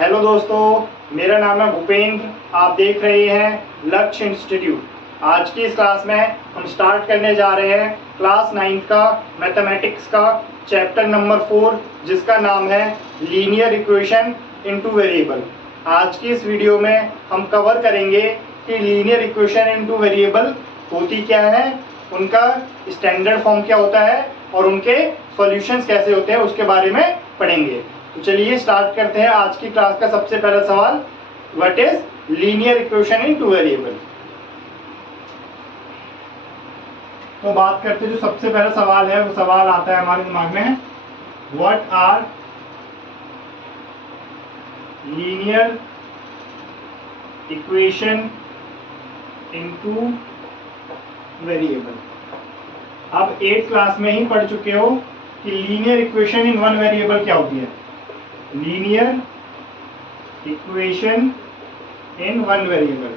Hello दोस्तों, मेरा नाम है भूपेंद्र। आप देख रहे हैं लक्ष्य इंस्टीट्यूट। आज की इस क्लास में हम स्टार्ट करने जा रहे हैं क्लास 9th का मैथमेटिक्स का चैप्टर नंबर 4, जिसका नाम है लीनियर इक्वेशन इनटू वेरिएबल। आज की इस वीडियो में हम कवर करेंगे कि लीनियर इक्वेशन इनटू वेरिएबल होती क्या है, उनका स्टैंडर्ड फॉर्म क्या होता है और उनके सॉल्यूशंस कैसे होते हैं, उसके बारे में पढ़ेंगे। तो चलिए स्टार्ट करते हैं आज की क्लास का सबसे पहला सवाल, what is linear equation in two variable. तो बात करते हैं, जो सबसे पहला सवाल है वो सवाल आता है हमारे दिमाग में, what are linear equation in two variable. आप 8th क्लास में ही पढ़ चुके हो कि linear equation in one variable क्या होती है। Linear equation in one variable,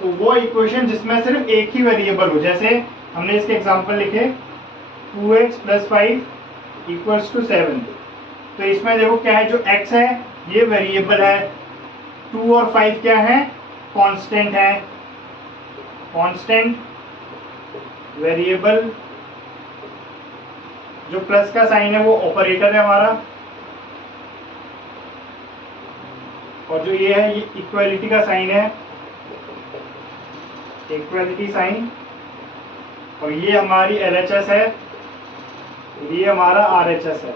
तो वो इक्वेशन जिसमें सिर्फ एक ही वेरिएबल हो। जैसे हमने इसके एग्जांपल लिखे 2x + 5 = 7। तो इसमें देखो क्या है, जो x है ये वेरिएबल है, 2 और 5 क्या है, कांस्टेंट है। कांस्टेंट वेरिएबल, जो प्लस का साइन है वो ऑपरेटर है हमारा, और जो ये है ये इक्वालिटी का साइन है, इक्वालिटी साइन, और ये हमारी LHS है, ये हमारा RHS है।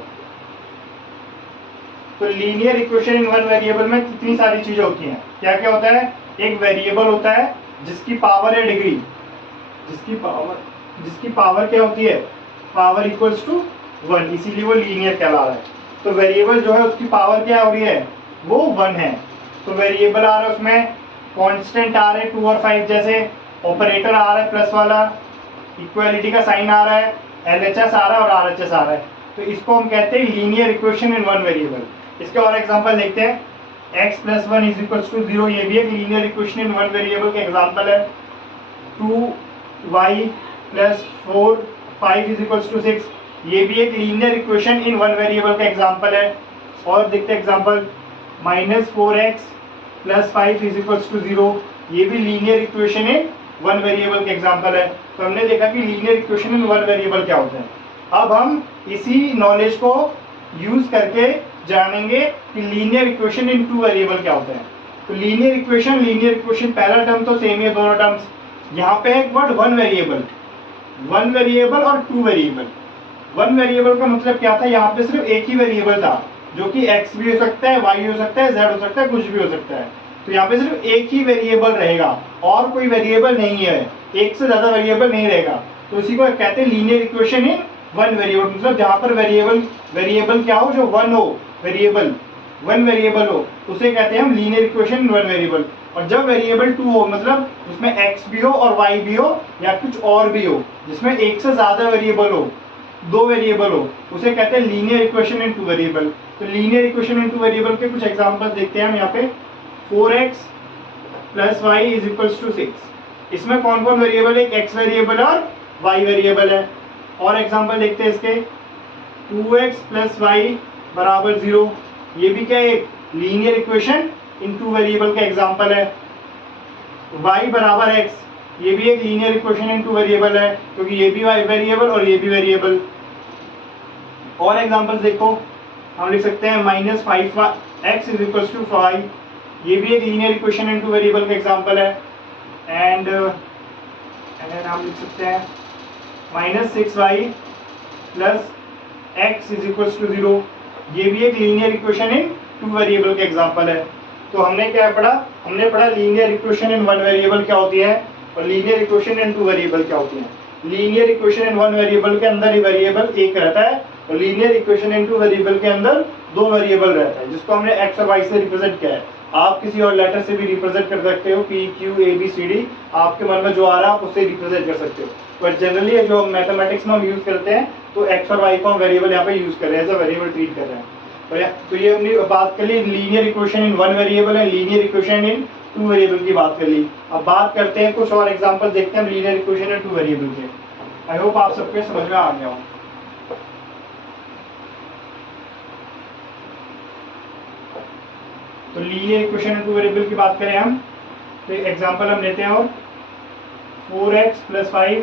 तो linear equation in one variable में कितनी सारी चीजें होती हैं। क्या क्या होता है, एक वेरिएबल होता है जिसकी पावर है डिग्री, जिसकी पावर क्या होती है, पावर इक्वल्स टू 1, इसीलिए वो लीनियर कहला रहा है। तो वेरिएबल जो है उसकी पावर क्या हो रही है, वो 1 है। तो वेरिएबल आ रहा है, उसमें कांस्टेंट आ रहे हैं 2 और 5 जैसे, ऑपरेटर आ रहा है प्लस वाला, इक्वालिटी का साइन आ रहा है, LHS आ रहा है और RHS आ रहा है। तो इसको हम कहते हैं linear equation in one variable. इसके और एग्जांपल देखते हैं, x + 1 = 0, ये भी एक linear equation in one variable का एग्जांपल है। 2y + 4 5 = 6, ये भी एक linear equation in one variable का एग्जांपल है। और देखते हैं एग्जांपल, -4x + 5 = 0, ये भी linear equation in one variable का एग्जांपल है। तो हमने देखा कि linear equation in one variable क्या होता है। अब हम इसी नॉलेज को यूज करके जानेंगे कि linear equation in two variable क्या होता है। तो लीनियर इक्वेशन पहला टर्म तो सेम है, दोनों टर्म्स। यहाँ पे एक वर्ड वन वेरिएबल और टू वेरिएबल। वन वेरिएबल का मतलब क्या था, यहाँ पे सिर्फ एक ही वेरिएबल था, जो कि x भी हो सकता है, y हो सकता है, z हो सकता है, कुछ भी हो सकता है। तो यहाँ पे सिर्फ एक ही वेरिएबल रहेगा और कोई वेरिएबल नहीं है, एक से ज्यादा वेरिएबल नहीं रहेगा। तो इसी को कहते हैं linear equation in one variable. मतलब जहाँ पर वेरिएबल क्या हो, जो वन हो, वन वेरिएबल हो, उसे कहते हैं हम linear equation in one variable. और जब वेरिएबल 2 हो, मतलब उसमें x भी हो और y भी हो या कुछ और भी हो, जिसमें एक से ज्यादा वेरिएबल हो, 2 वेरिएबल हो, उसे कहते हैं linear equation in two variable. तो linear equation in two variable के कुछ एग्जांपल देखते हैं हम यहाँ पे। 4x + y = 6, इसमें कौन कौन वेरिएबल है, एक x वेरिएबल और y वेरिएबल है। और एग्जांपल देखते हैं इसके, 2x + y = 0, ये भी क्या है, एक linear equation in two variable का एग्जांपल है। y = x, ये भी एक linear equation in two variable है, क्योंकि ये भी y वेरिएबल और ये भी वेरिएबल। और एग्जांपल्स देखो, हम लिख सकते हैं -5x = 5, ये भी एक linear equation in two variable का एग्जांपल है। एंड हम लिख सकते हैं -6y + x = 0, ये भी एक linear equation in two variable का एग्जांपल है। तो हमने क्या पढ़ा, हमने पढ़ा linear equation in one variable क्या होती है और linear equation in two variable क्या होती है। Linear equation in one variable के अंदर ही वेरिएबल एक रहता है, और linear equation in two variable के अंदर 2 वेरिएबल रहता है, जिसको हमने x और y से रिप्रेजेंट किया है। आप किसी और लेटर से भी रिप्रेजेंट कर सकते हो, P, Q, A, B, C, D, आपके मन में जो आ रहा है आप उससे रिप्रेजेंट कर सकते हो। बट जनरली जो मैथमेटिक्स में हम यूज करते हैं, तो x और y को हम वेरिएबल यहाँ पे यूज कर रहे हैं, एज अ वेरिएबल ट्रीट कर रहे हैं। तो ये हमने बात कर ली linear equation in one variable है, linear equation in two variable की बात कर ली। अब बात करते हैं कुछ और एग्जांपल देखते हैं linear equation in two variable के। आई होप आप सबके समझ में आ गया हो। तो linear equation in two variable की बात करें हम, तो एग्जांपल हम लेते हैं, और 4x + 5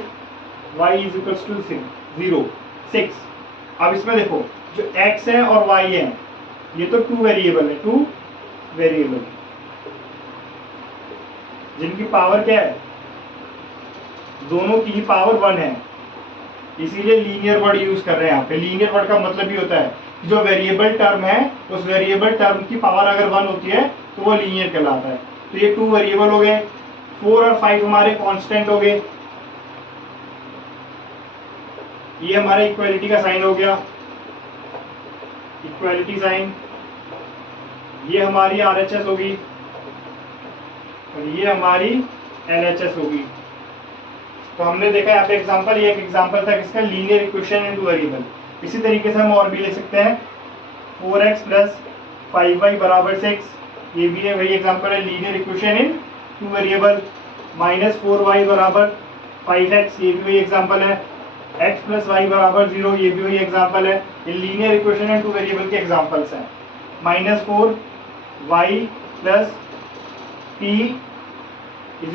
y = 0 6। अब इसमें देखो जो x है और y है ये तो टू वेरिएबल है, टू वेरिएबल जिनकी पावर क्या है, दोनों की ही पावर 1 है, इसीलिए लीनियर वर्ड यूज कर रहे हैं यहाँ पे। लीनियर वर्ड का मतलब ही होता है कि जो वेरिएबल टर्म है उस वेरिएबल टर्म की पावर अगर 1 होती है तो वो लीनियर कहलाता है। तो ये टू वेरिएबल हो गए, 4 और 5 हमारे कांस्टेंट हो गए, ये हमारा इक्वालिटी का साइन हो गया, इक्वालिटी साइन, ये हमारी RHS होगी और ये हमारी LHS होगी। तो हमने देखा यहाँ पे एग्जांपल, ये एक एग्जांपल था किसका, linear equation in two variable. इसी तरीके से हम और भी ले सकते हैं, 4x + 5y = 6, ये भी है वही एग्जांपल है, linear equation in two variable. -4y = 5x, ये भी वही एग्जांपल है। x + y = 0, ये भी वही एग्जांपल है। ये linear equation in two variable के एग्जांपल्स हैं। -4y + p =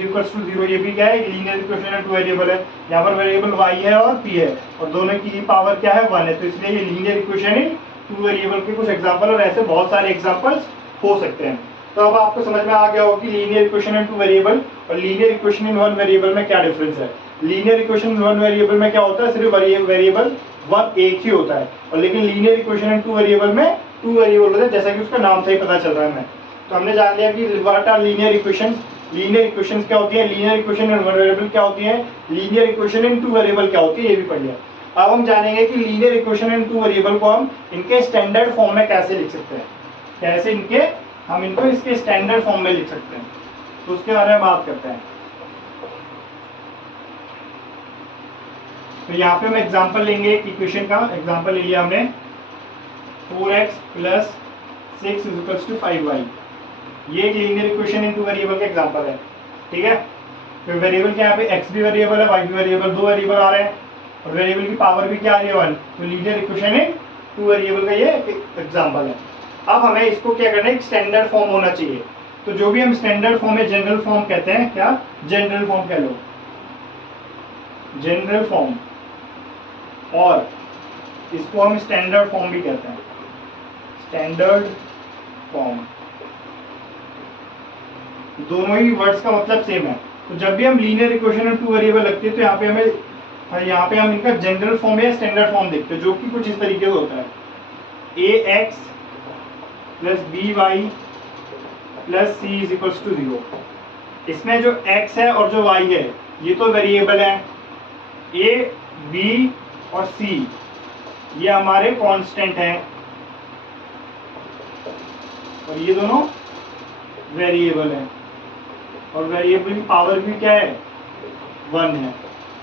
0, ये भी क्या है, linear equation in two variable है। यहाँ पर वेरिएबल y है और p है और दोनों की पावर क्या है, 1 है, तो इसलिए ये linear equation in two variable के कुछ एग्जांपल, और ऐसे बहुत सारे एग्जांपल्स हो सकते हैं। तो अब आपको समझ में आ गया होगा कि linear equation in two variable और linear equation in one variable में क्या डिफरेंस है। Linear equation in one variable में क्या होता है, सिर्फ वेरिएबल वन एक ही होता है, और लेकिन linear equation in two variable में टू वेरिएबल होता है, जैसा कि उसका नाम से ही पता चल रहा है हमें। तो हमने जान लिया कि what are linear equations, linear equations क्या होती है, linear equation in one variable क्या होती है, linear equation in two variable क्या होती है, ये भी पढ़ लिया। अब हम जानेंगे कि linear equation in two variable को हम इनके स्टैंडर्ड फॉर्म में कैसे लिख सकते हैं, कैसे हम इनको इसके स्टैंडर्ड फॉर्म में लिख सकते हैं, तो उसके बारे में बात करते हैं। तो यहाँ पे हम एग्जांपल लेंगे, एक इक्वेशन का एग्जांपल ले लिया हमने, 4x + 6 = 5y, ये एक linear equation in two variable का एग्जांपल है, ठीक है। तो वेरिएबल क्या, यहाँ पे x भी वेरिएबल है, y भी वेरिएबल, दो वेरिएबल आ रहे हैं और वेरिएबल की पावर भी क्या आ रही है, 1, तो linear equation in two variable का ये एग्जांपल है। अब हमें इसको क्या करना है, एक स्टैंडर्ड फॉर्म होना चाहिए। तो जो भी हम स्टैंडर्ड फॉर्म है, जनरल फॉर्म कहते हैं, क्या जनरल फॉर्म कह लो, जनरल फॉर्म, और इसको हम स्टैंडर्ड फॉर्म भी कहते हैं, स्टैंडर्ड फॉर्म, दोनों ही वर्ड्स का मतलब सेम है। तो जब भी हम लीनियर इक्वेशन में टू वेरिएबल लगते हैं तो यहाँ पे हम इनका जनरल फॉर्म या स्टैंडर्ड फॉर्म देखते हैं, जो कि कुछ इस तरीके से होता है, ax + by + c = 0। इसमें जो x है और जो y है ये तो वेरिएबल है, a, b और c ये हमारे कांस्टेंट हैं और ये दोनों वेरिएबल हैं, और वेरिएबल की पावर भी क्या है, 1 है।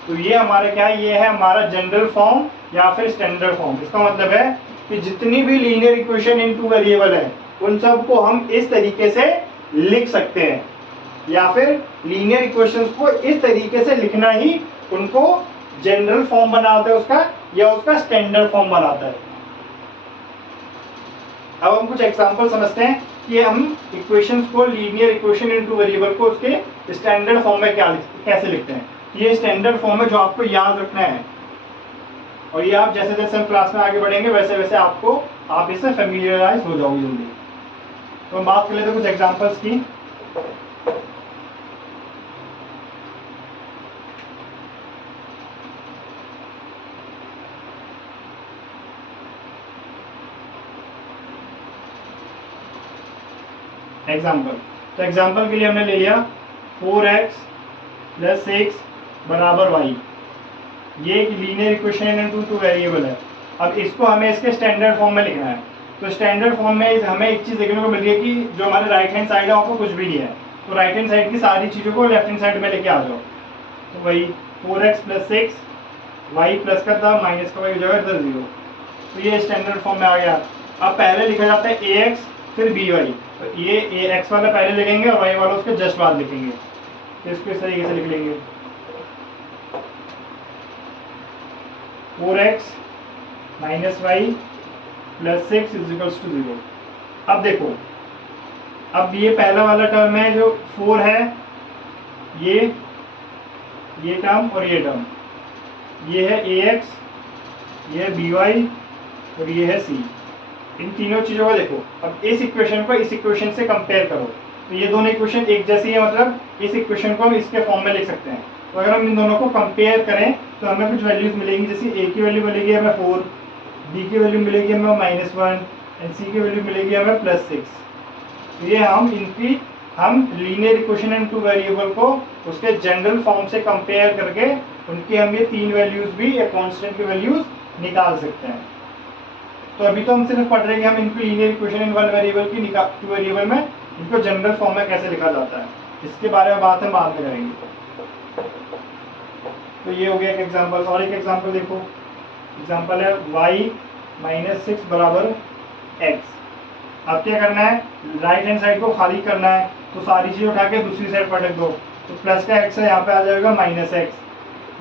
तो ये हमारा क्या है, ये है हमारा जनरल फॉर्म या फिर स्टैंडर्ड फॉर्म। इसका मतलब है कि जितनी भी linear equation in two variable है उन सबको हम इस तरीके से लिख सकते हैं, या फिर लीनियर इक्वेशंस को इस तरीके से लिखना ही उनको जनरल फॉर्म बनाता है उसका, या उसका स्टैंडर्ड फॉर्म बनाता है। अब हम कुछ एग्जांपल समझते हैं कि हम इक्वेशंस को, linear equation in two variable को उसके स्टैंडर्ड फॉर्म में कैसे लिखते हैं। ये स्टैंडर्ड फॉर्म है जो आपको याद रखना है, और ये आप जैसे जैसे हम क्लास में आगे बढ़ेंगे वैसे वैसे आप इससे फेमिलियराइज हो जाओगे जल्दी। तो हम बात कर लेते हैं कुछ एग्जांपल्स की। तो एग्जांपल के लिए हमने ले लिया 4x + 6 = y, ये एक linear equation in two variable है। अब इसको हमें इसके स्टैंडर्ड फॉर्म में लिखना है। तो स्टैंडर्ड फॉर्म में हमें एक चीज़ देखने को मिल रही है कि जो हमारे राइट हैंड साइड है वहाँ पर कुछ भी नहीं है, तो राइट हैंड साइड की सारी चीज़ों को लेफ्ट हैंड साइड में लेके आ जाओ। तो वही 4x + 6 y प्लस का था, माइनस का y हो जाएगा इधर 0, तो ये स्टैंडर्ड फॉर्म में आ गया। अब पहले लिखा जाता है ax फिर by, तो ये x वाला पहले लिखेंगे और y वाला उसके जस्ट बाद लिखेंगे, तो इसको इस तरीके से लिख लेंगे 4x - y + 6 = 0। अब देखो अब ये पहला वाला टर्म है जो 4 है, ये टर्म और ये टर्म, ये है ax, ये है by और ये है c। इन तीनों चीज़ों को देखो। अब इस इक्वेशन को इस इक्वेशन से कंपेयर करो, तो ये दोनों इक्वेशन एक जैसी है, मतलब इस इक्वेशन को हम इसके फॉर्म में लिख सकते हैं। तो अगर हम इन दोनों को कंपेयर करें तो हमें कुछ वैल्यूज मिलेंगी, जैसे a की वैल्यू मिलेगी हमें 4, b की वैल्यू मिलेगी हमें -1 एंड c की वैल्यू मिलेगी हमें +6। ये हम linear equation and two variable को उसके जनरल फॉर्म से कंपेयर करके उनकी हम ये तीन वैल्यूज भी या कांस्टेंट की वैल्यूज निकाल सकते हैं। तो अभी तो हम सिर्फ पढ़ रहे हैं कि हम इनको linear equation in one variable की टू वेरिएबल में इनको जनरल फॉर्म में कैसे लिखा जाता है, इसके बारे में बात हम बाद में करेंगे। तो ये हो गया एक एग्जांपल। और एक एग्जांपल देखो, एग्जांपल है y - 6 बराबर x। अब क्या करना है, राइट हैंड साइड को खाली करना है, तो सारी चीज़ उठा के दूसरी साइड पलट दो। तो प्लस का x है, यहाँ पे आ जाएगा -x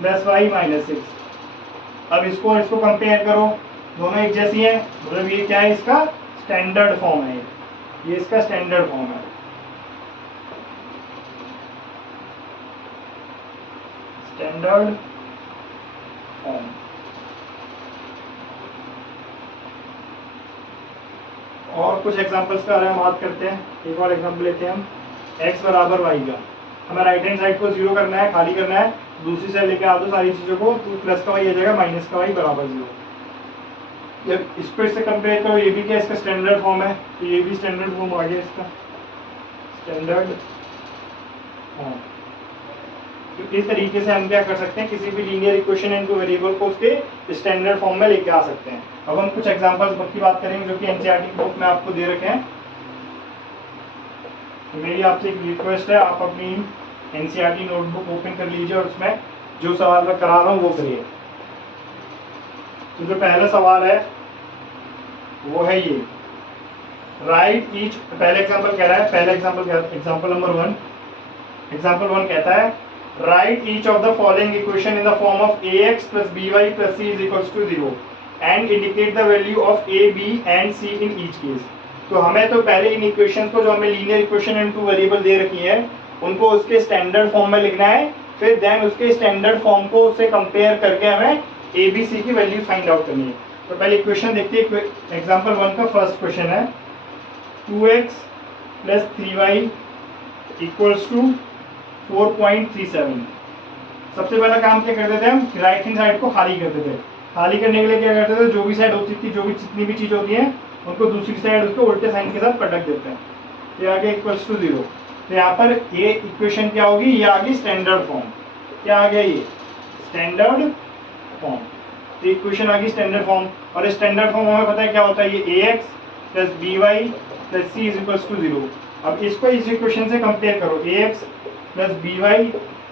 प्लस y - 6। अब इसको कंपेयर करो, दोनों एक जैसी है, मतलब ये क्या है, इसका स्टैंडर्ड फॉर्म है, ये इसका स्टैंडर्ड फॉर्म है। Standard form. और कुछ एग्जांपल्स के बारे में बात करते हैं। एक और एग्जांपल लेते हैं हम, x बराबर y का। हमें राइट हैंड साइड को 0 करना है, खाली करना है, दूसरी साइड लेके आ दो सारी चीज़ों को, तो प्लस का y आ जाएगा माइनस का y बराबर 0। जब इसको इससे कंपेयर करो, ये भी क्या इसका स्टैंडर्ड फॉर्म है, तो ये भी स्टैंडर्ड फॉर्म आ गया इसका, स्टैंडर्ड फॉर्म। तो इस तरीके से हम क्या कर सकते हैं, किसी भी linear equation and two variable को उसके स्टैंडर्ड फॉर्म में लेके आ सकते हैं। अब हम कुछ एग्जांपल्स की बात करेंगे जो कि एनसीईआरटी की बुक में आपको दे रखे हैं। तो मेरी आपसे एक रिक्वेस्ट है, आप अपनी एनसीईआरटी नोटबुक ओपन कर लीजिए और उसमें जो सवाल मैं करा रहा हूँ वो करिए। तो जो पहला सवाल है वो है ये, राइट ईच, पहले एग्जांपल कह रहा है, पहले एग्जांपल नंबर 1, एग्जांपल 1 कहता है write each of the following equation in the form of ax + by + c = 0 and indicate the value of a, b and c in each case. तो हमें तो पहले इन इक्वेशंस को, जो हमें linear equation and two variable दे रखी है, उनको उसके स्टैंडर्ड फॉर्म में लिखना है, फिर देन उसके स्टैंडर्ड फॉर्म को उससे कंपेयर करके हमें a, b, c की वैल्यू फाइंड आउट करनी है। तो पहले इक्वेशन देखते हैं। एग्जांपल 1 का फर्स्ट क्वेश्चन है 2x + 3y = 4.37। सबसे पहला काम क्या करते थे हम, राइट हैंड साइड को खाली करते थे। खाली करने के लिए क्या करते थे, जो भी साइड होती थी, जो भी जितनी भी चीज़ होती है, उनको दूसरी साइड उसको उल्टे साइन के साथ पटक देते हैं। ये आ गया = 0। तो यहाँ पर ये इक्वेशन क्या होगी, ये आ गई स्टैंडर्ड फॉर्म। क्या आ गया, ये स्टैंडर्ड फॉर्म। तो इक्वेशन आ गई स्टैंडर्ड फॉर्म। और स्टैंडर्ड फॉर्म हमें पता है क्या होता है, ये ax + by + c = 0। अब इसको इस इक्वेशन से कंपेयर करो, ax + by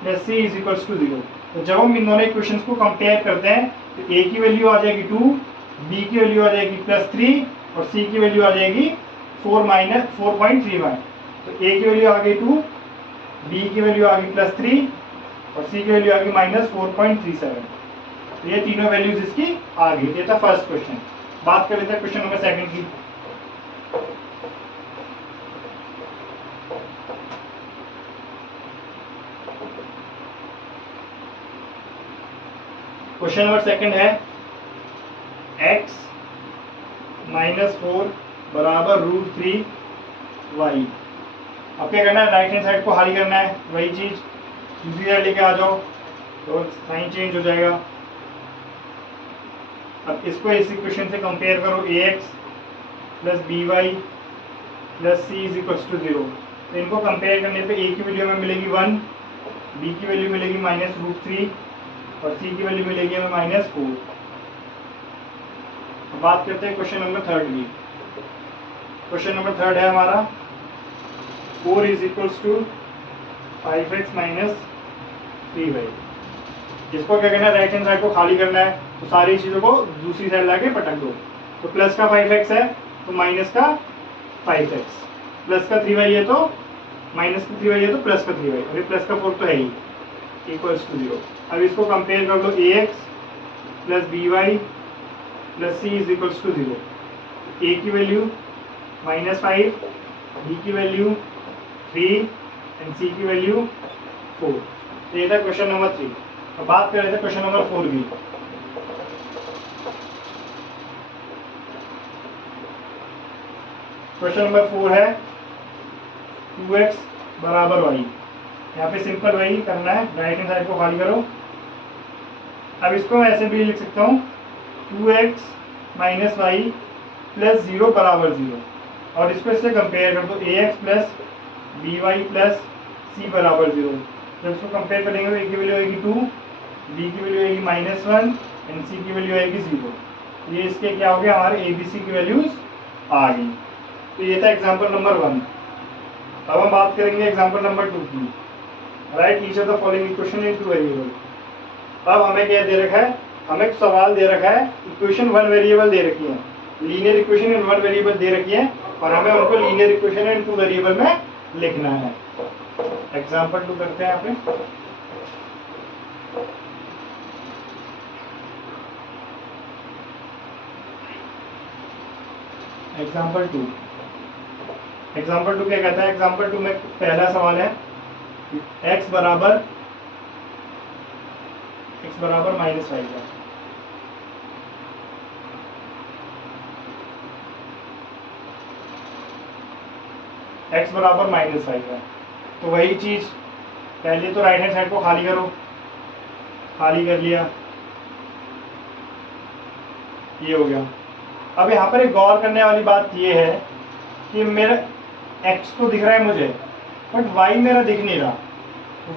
+ c = 0। तो जब हम इन दोनों इक्वेशंस को कंपेयर करते हैं तो a की वैल्यू आ जाएगी 2, b की वैल्यू आ जाएगी +3 और c की वैल्यू आ जाएगी 4.31। तो a की वैल्यू आ गई 2, b की वैल्यू आ गई +3 और c की वैल्यू आ गई -4.37। तो ये तीनों वैल्यूज इसकी आ गई। ये था फर्स्ट क्वेश्चन। बात कर लेते हैं क्वेश्चन नंबर 2 की। क्वेश्चन नंबर 2 है x - 4 बराबर √3y। अब क्या करना है, राइट हैंड साइड को खाली करना है, वही चीज दूसरी साइड लेके आ जाओ तो साइन चेंज हो जाएगा। अब इसको इस इक्वेशन से कंपेयर करो, ax + by + c = 0। तो इनको कंपेयर करने पे a की वैल्यू हमें मिलेगी 1, b की वैल्यू मिलेगी -√3 और c की वैल्यू मिलेगी हमें -4। अब बात करते हैं क्वेश्चन नंबर 3 की। क्वेश्चन नंबर 3 है हमारा 4 = 5x - 3y। इसको क्या करना है, राइट हैंड साइड को खाली करना है, तो सारी चीज़ों को दूसरी साइड लाके पटक दो। तो प्लस का 5x है तो माइनस का 5x, प्लस का 3y है तो माइनस का 3y है तो प्लस का 3y, अभी प्लस का 4 तो है ही, = 0। अब इसको कंपेयर कर लो, ax + by + c = 0। a की वैल्यू -5 बी की वैल्यू 3 एंड सी की वैल्यू 4। तो ये था क्वेश्चन नंबर 3। अब बात कर रहे थे क्वेश्चन नंबर 4 की। क्वेश्चन नंबर 4 है 2x बराबर y। यहाँ पे सिंपल वही करना है, राइट हैंड साइड को खाली करो। अब इसको मैं ऐसे भी लिख सकता हूँ 2x माइनस वाई प्लस 0 बराबर 0, और इसको इससे कंपेयर कर दो ax plus B Y plus C बराबर 0। जब इसको कंपेयर करेंगे तो a की वैल्यू आएगी 2, b की वैल्यू आएगी -1 एंड c की वैल्यू आएगी 0। ये इसके क्या हो गया, हमारे a b c की वैल्यूज आ गई। तो ये था एग्जाम्पल नंबर 1। अब हम बात करेंगे एग्जाम्पल नंबर 2 की। Right each of the following equation in 2 variable. अब हमें क्या दे रखा है, हमें एक सवाल दे रखा है, इक्वेशन 1 वेरिएबल दे रखी है, लीनियर इक्वेशन इन 1 वेरिएबल दे रखी है, और हमें उनको लीनियर इक्वेशन इन 2 वेरिएबल में लिखना है। एग्जाम्पल 2 करते हैं यहाँ पे। एग्जाम्पल 2 क्या कहता है, एग्जाम्पल 2 में पहला सवाल है x बराबर -5 है। x बराबर -5 है। तो वही चीज, पहले तो राइट हैंड साइड को खाली करो, खाली कर लिया, ये हो गया। अब यहाँ पर एक गौर करने वाली बात ये है कि मेरा x तो दिख रहा है मुझे, बट y मेरा दिख नहीं रहा।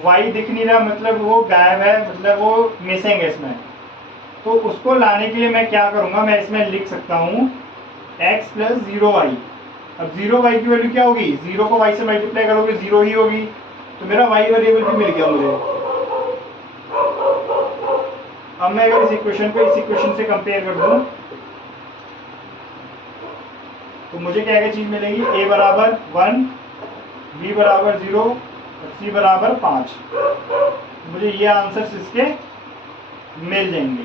y दिख नहीं रहा मतलब वो गायब है, मतलब वो मिसिंग है इसमें। तो उसको लाने के लिए मैं क्या करूँगा, मैं इसमें लिख सकता हूँ x प्लस 0y। अब 0y की वैल्यू क्या होगी, 0 को y से मल्टीप्लाई करोगे 0 ही होगी। तो मेरा y वेरिएबल भी मिल गया मुझे। अब मैं अगर इस इक्वेशन को इस इक्वेशन से कंपेयर कर दूं तो मुझे क्या क्या चीज मिलेगी, a बराबर 1, b बराबर 0 और c बराबर 5। मुझे ये आंसर्स इसके मिल जाएंगे।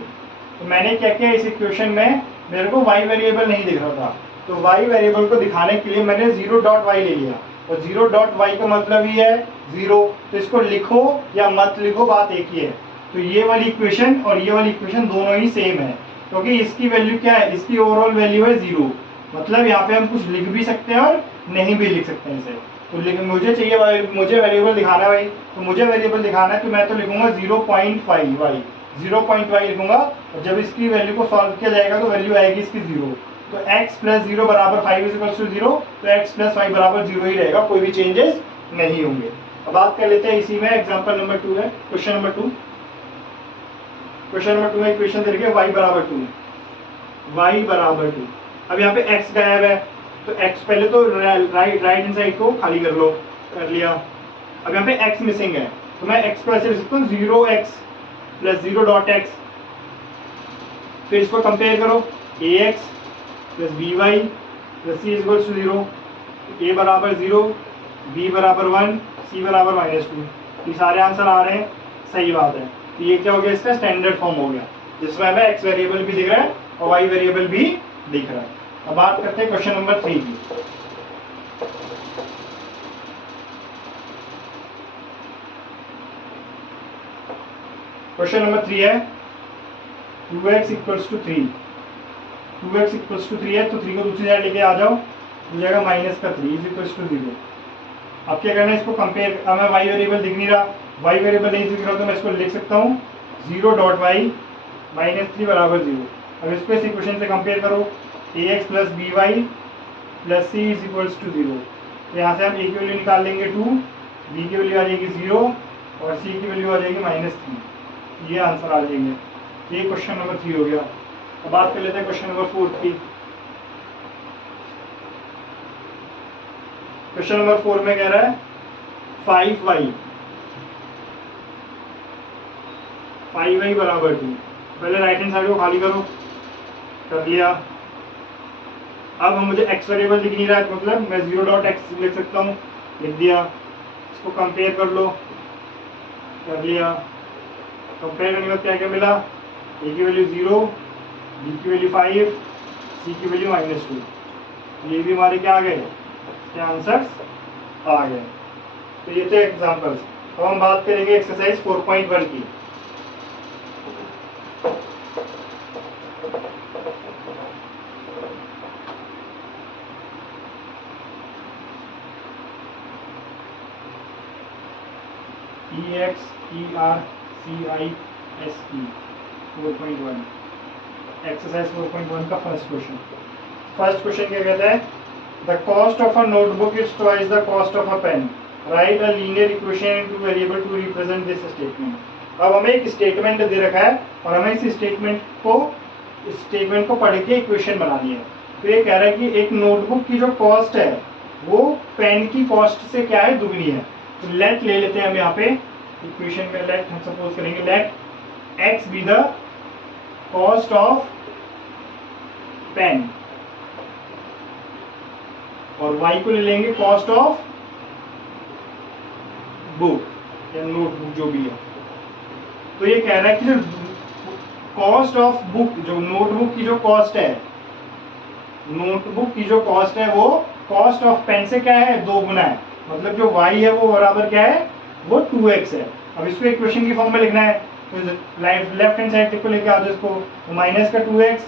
तो मैंने क्या किया, इस इक्वेशन में मेरे को y वेरिएबल नहीं दिख रहा था, तो y वेरिएबल को दिखाने के लिए मैंने 0.y ले लिया। और 0.y का मतलब ही है 0, तो इसको लिखो या मत लिखो बात एक ही है। तो ये वाली इक्वेशन और ये वाली इक्वेशन दोनों ही सेम है, क्योंकि इसकी वैल्यू क्या है, इसकी ओवरऑल वैल्यू है 0। मतलब यहाँ पे हम कुछ लिख भी सकते हैं और नहीं भी लिख सकते हैं इसे। तो मुझे चाहिए, मुझे वेरिएबल दिखाना है भाई, तो मुझे वेरिएबल दिखाना है तो मैं तो लिखूंगा 0.5 लिखूंगा। और जब इसकी वैल्यू को सॉल्व किया जाएगा तो वैल्यू आएगी इसकी 0। तो x प्लस 0 बराबर 5 इज 0, तो x प्लस 5 बराबर 0 ही रहेगा, कोई भी चेंजेस नहीं होंगे। अब बात कर लेते हैं इसी में, एग्जाम्पल नंबर 2 है, क्वेश्चन नंबर 2। क्वेश्चन नंबर 2 में इक्वेशन दे रखी है y बराबर 2। अब यहाँ पे x गायब है, तो x पहले तो राइट हैंड साइड को खाली कर लो, कर लिया। अब यहाँ पे x मिसिंग है, तो मैं x को ऐसे लिख सकता हूँ 0x प्लस 0.x। फिर इसको कंपेयर करो, ax plus by plus c is 0। a बराबर 0, b बराबर 1, c बराबर -2। ये सारे आंसर आ रहे हैं, सही बात है। तो ये क्या हो गया, इसका स्टैंडर्ड फॉर्म हो गया, जिसमें हमें x वेरिएबल भी दिख रहा है और y वेरिएबल भी दिख रहा है। अब बात करते हैं क्वेश्चन नंबर 3 की। क्वेश्चन नंबर 3 है 2x equals to 3। 2x equals to 3 है, तो 3 को दूसरी साइड लेके आ जाओ, हो जाएगा -3 इज इक्वल्स टू 0। अब क्या करना है, इसको कंपेयर, अब मैं y वेरिएबल दिख नहीं रहा, y वेरिएबल नहीं दिख रहा, तो मैं इसको लिख सकता हूँ 0.y -3 बराबर 0। अब इसको इस इक्वेशन से कंपेयर करो, ax plus by plus c is equals to 0। तो यहाँ से हम a की वैल्यू निकाल लेंगे 2, b की वैल्यू आ जाएगी 0 और c की वैल्यू आ जाएगी -3। ये आंसर आ जाएंगे। ये क्वेश्चन नंबर 3 हो गया। अब बात कर लेते हैं क्वेश्चन नंबर 4 की। क्वेश्चन नंबर 4 में कह रहा है 5y बराबर 2। पहले राइट हैंड साइड को खाली करो, कर लिया। अब हम मुझे x वेरिएबल दिख नहीं रहा है, मतलब मैं 0.x लिख सकता हूँ, लिख दिया। इसको कंपेयर कर लो, कर लिया। कंपेयर करने के बाद क्या क्या मिला, a की वैल्यू 0, b की वैल्यू 5, c की वैल्यू -2। ये भी हमारे क्या आ गए, इसके आंसर्स आ गए। तो ये थे एग्जांपल्स। अब हम बात करेंगे एक्सरसाइज 4.1 की। EXERCISE 4.1 एक्सरसाइज 4.1 का फर्स्ट क्वेश्चन। फर्स्ट क्वेश्चन क्या कहता है? The cost of a notebook is twice the cost of a pen, write a linear equation in two variable to represent this statement. अब हमें एक स्टेटमेंट दे रखा है और हमें इस स्टेटमेंट को पढ़ के इक्वेशन बनानी है। तो ये कह रहा है कि एक नोटबुक की जो कॉस्ट है वो पेन की कॉस्ट से क्या है, दुगनी है। तो लेट ले लेते हैं हम यहाँ पे इक्वेशन में, लेट हम सपोज करेंगे let x be the cost of pen और y को ले लेंगे कॉस्ट ऑफ बुक या नोटबुक जो भी है। तो ये कह रहा है कि जो कॉस्ट ऑफ बुक, जो नोटबुक की जो कॉस्ट है, नोटबुक की जो कॉस्ट है वो कॉस्ट ऑफ पेन से क्या है, 2 गुना है। मतलब जो y है वो बराबर क्या है, वो 2x है। अब इसको इक्वेशन की फॉर्म में लिखना है तो लेफ्ट हैंड साइड को लेके आ जाओ इसको, तो माइनस का 2x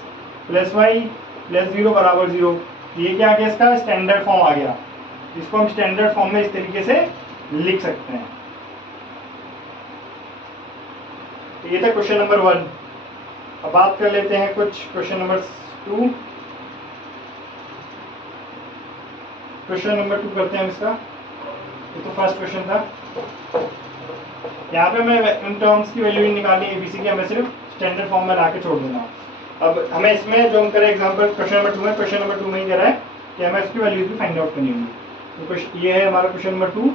प्लस y प्लस 0 बराबर 0। ये क्या आ गया, इसका स्टैंडर्ड फॉर्म आ गया। इसको हम स्टैंडर्ड फॉर्म में इस तरीके से लिख सकते हैं। तो ये था क्वेश्चन नंबर 1। अब बात कर लेते हैं कुछ क्वेश्चन नंबर 2। क्वेश्चन नंबर 2 करते हैं हम इसका। ये तो फर्स्ट क्वेश्चन था। यहाँ पे हमें इन टर्म्स की वैल्यू निकालनी है एबीसी की, हमें सिर्फ स्टैंडर्ड फॉर्म में ला के छोड़ देना। अब हमें इसमें जो हम करें एग्जांपल क्वेश्चन नंबर 2 में, क्वेश्चन नंबर 2 में ही कह रहा है कि हमें इसकी वैल्यूज भी फाइंड आउट करनी होगी। तो ये है हमारा क्वेश्चन नंबर 2।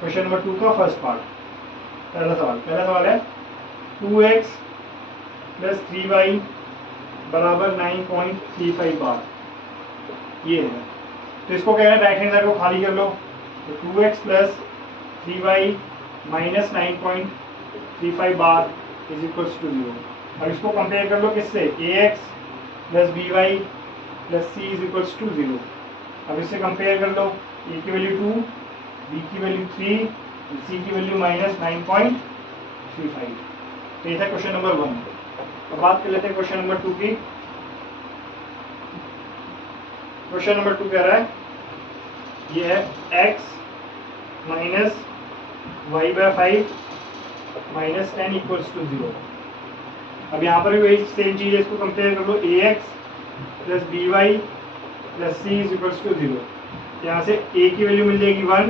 क्वेश्चन नंबर 2 का फर्स्ट पार्ट, पहला सवाल है 2x प्लस 3y बराबर 9.35 बार। ये है, तो इसको कह रहे हैं राइट हैंड साइड को खाली कर लो। तो 2x प्लस 3y माइनस 9.35 बार इज इक्वल्स टू 0। अब इसको कंपेयर कर लो किससे, ax plus by plus c is equals to 0। अब इससे कंपेयर कर लो, a की वैल्यू 2, b की वैल्यू 3, c की वैल्यू माइनस 9.35। तो ये था क्वेश्चन नंबर 1। अब बात कर लेते हैं क्वेश्चन नंबर 2 की। क्वेश्चन नंबर 2 कह रहा है ये है x minus y by 5 minus 10 equals to 0। अब यहाँ पर भी वही सेम चीज़ है, इसको कंपेयर कर लो, ax plus B Y plus c is equals to 0। यहाँ से a की वैल्यू मिल जाएगी 1,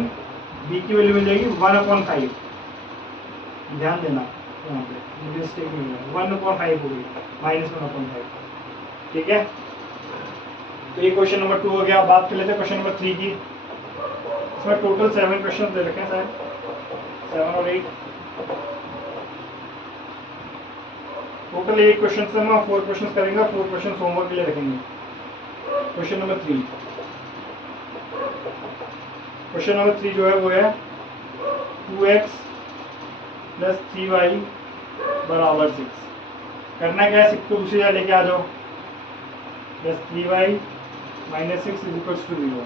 b की वैल्यू मिल जाएगी 1/5। ध्यान देना यहाँ पे मुझे मिस्टेक नहीं है, 1/5 होगी, माइनस 1/5। ठीक है, तो ये क्वेश्चन नंबर 2 हो गया। अब बात कर लेते हैं क्वेश्चन नंबर 3 की। इसमें टोटल 7 क्वेश्चन दे रखे हैं शायद, 7 और 8। टोटल 8 क्वेश्चन से हम 4 क्वेश्चन करेंगे, 4 क्वेश्चन होमवर्क के लिए रखेंगे। क्वेश्चन नंबर 3, क्वेश्चन नंबर 3 जो है वो है 2x प्लस 3y बराबर 6। करना क्या है, 6 को दूसरी जगह लेके आ जाओ, plus 3y minus 6 is equals to 0।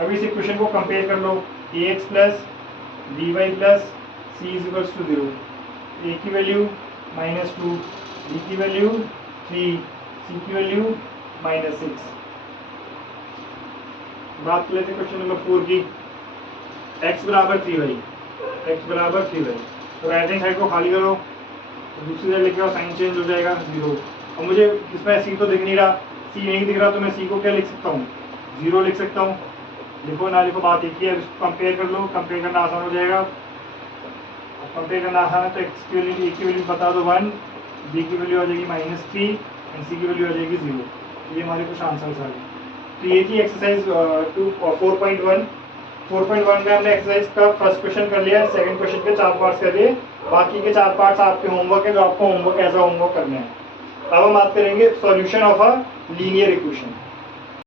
अभी इस इक्वेशन को कंपेयर कर लो, ax plus by plus c is equals to 0। a की वैल्यू -2, b की वैल्यू 3, c की वैल्यू -6। बात कर लेते हैं क्वेश्चन नंबर 4 की। x बराबर 3y, x बराबर 3y। तो राइट हैंड साइड को खाली करो, तो दूसरी साइड लेके आओ, साइन चेंज हो जाएगा 0। अब मुझे इसमें c तो दिख नहीं रहा, c नहीं दिख रहा, तो मैं c को क्या लिख सकता हूँ, 0 लिख सकता हूँ। लिखो ना लिखो बात एक ही है, इसको कंपेयर कर लो, कंपेयर करना आसान हो जाएगा। कंपेयर करना आसान है तो x की वैल्यू, a की वैल्यू बता दो 1, b की वैल्यू आ जाएगी -3 एंड c की वैल्यू आ जाएगी 0। ये हमारे कुछ आंसर्स आ गए। तो ये थी एक्सरसाइज 4.1। 4.1 में हमने एक्सरसाइज का फर्स्ट क्वेश्चन कर लिया, सेकंड क्वेश्चन के 4 पार्ट्स कर लिए, बाकी के 4 पार्ट्स आपके होमवर्क है जो आपको होमवर्क एज अ होमवर्क करने हैं। अब हम बात करेंगे solution of a linear equation.